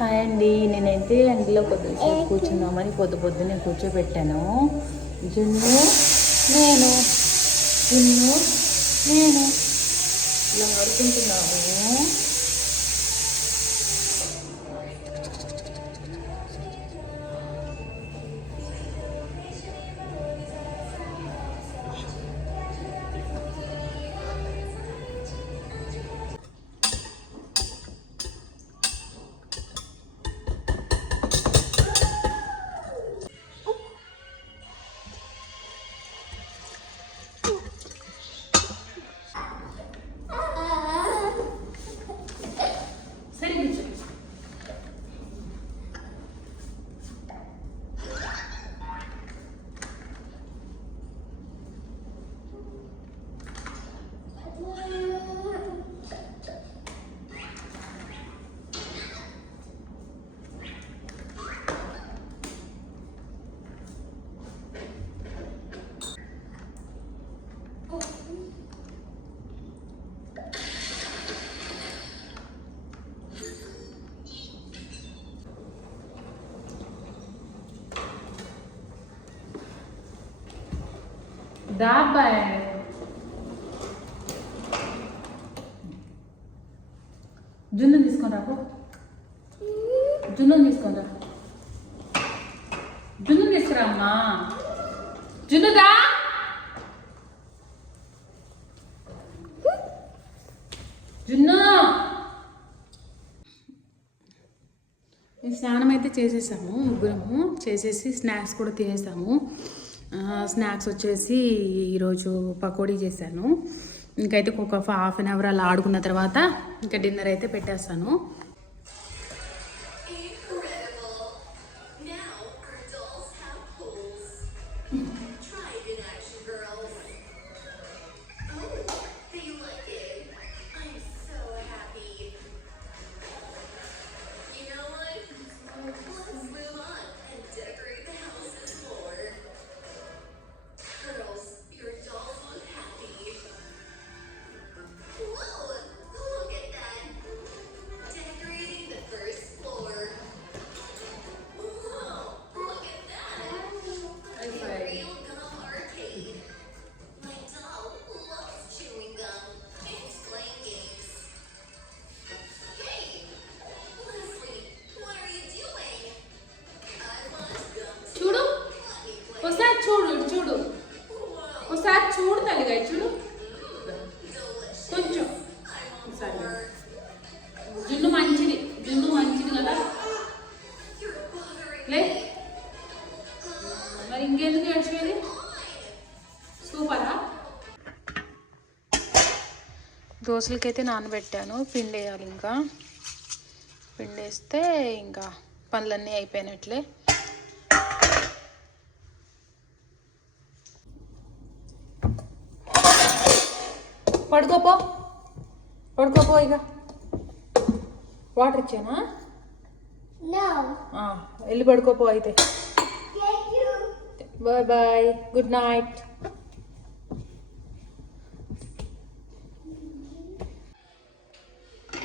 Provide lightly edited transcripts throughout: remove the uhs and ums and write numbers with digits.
హాయ్ అండి. నేనైతే అందులో కొద్దిసేపు కూర్చుందామని పొద్దునే కూర్చోబెట్టాను. జున్ను నేను ఇలా ఆడుకుంటున్నాము. దాబాయ్ జున్ను తీసుకొని రాపో. జున్ను తీసుకొని రా. జున్ను తీసుకురామ్మా. జున్నుదా జున్ను. స్నానం అయితే చేసేసాము, ముగ్గురము చేసేసి స్నాక్స్ కూడా తినేసాము. స్నాక్స్ వచ్చేసి ఈరోజు పకోడీ చేశాను. ఇంకైతే ఒక హాఫ్ అన్ అవర్ అలా ఆడుకున్న తర్వాత ఇంకా డిన్నర్ అయితే పెట్టేస్తాను. చూడు ఒకసారి చూడు తల్లిగా, చూడు కొంచెం. జున్ను మంచిది కదా. లే మరి ఇంకెందుకు ఏడ్చేది? సూపరా. దోశలకైతే నానబెట్టాను, పిండి వేయాలి. ఇంకా పిండి వేస్తే ఇంకా పనులన్నీ అయిపోయినట్లే. పడుకోపో ఇక. వాటర్ ఇచ్చానా? వెళ్ళి పడుకోపో అయితే. Bye bye, good night.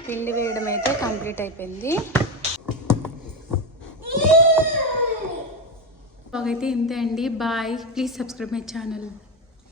పిండి వేయడం అయితే కంప్లీట్ అయిపోయింది. అయితే ఇంతే అండి. Bye. Please subscribe my channel.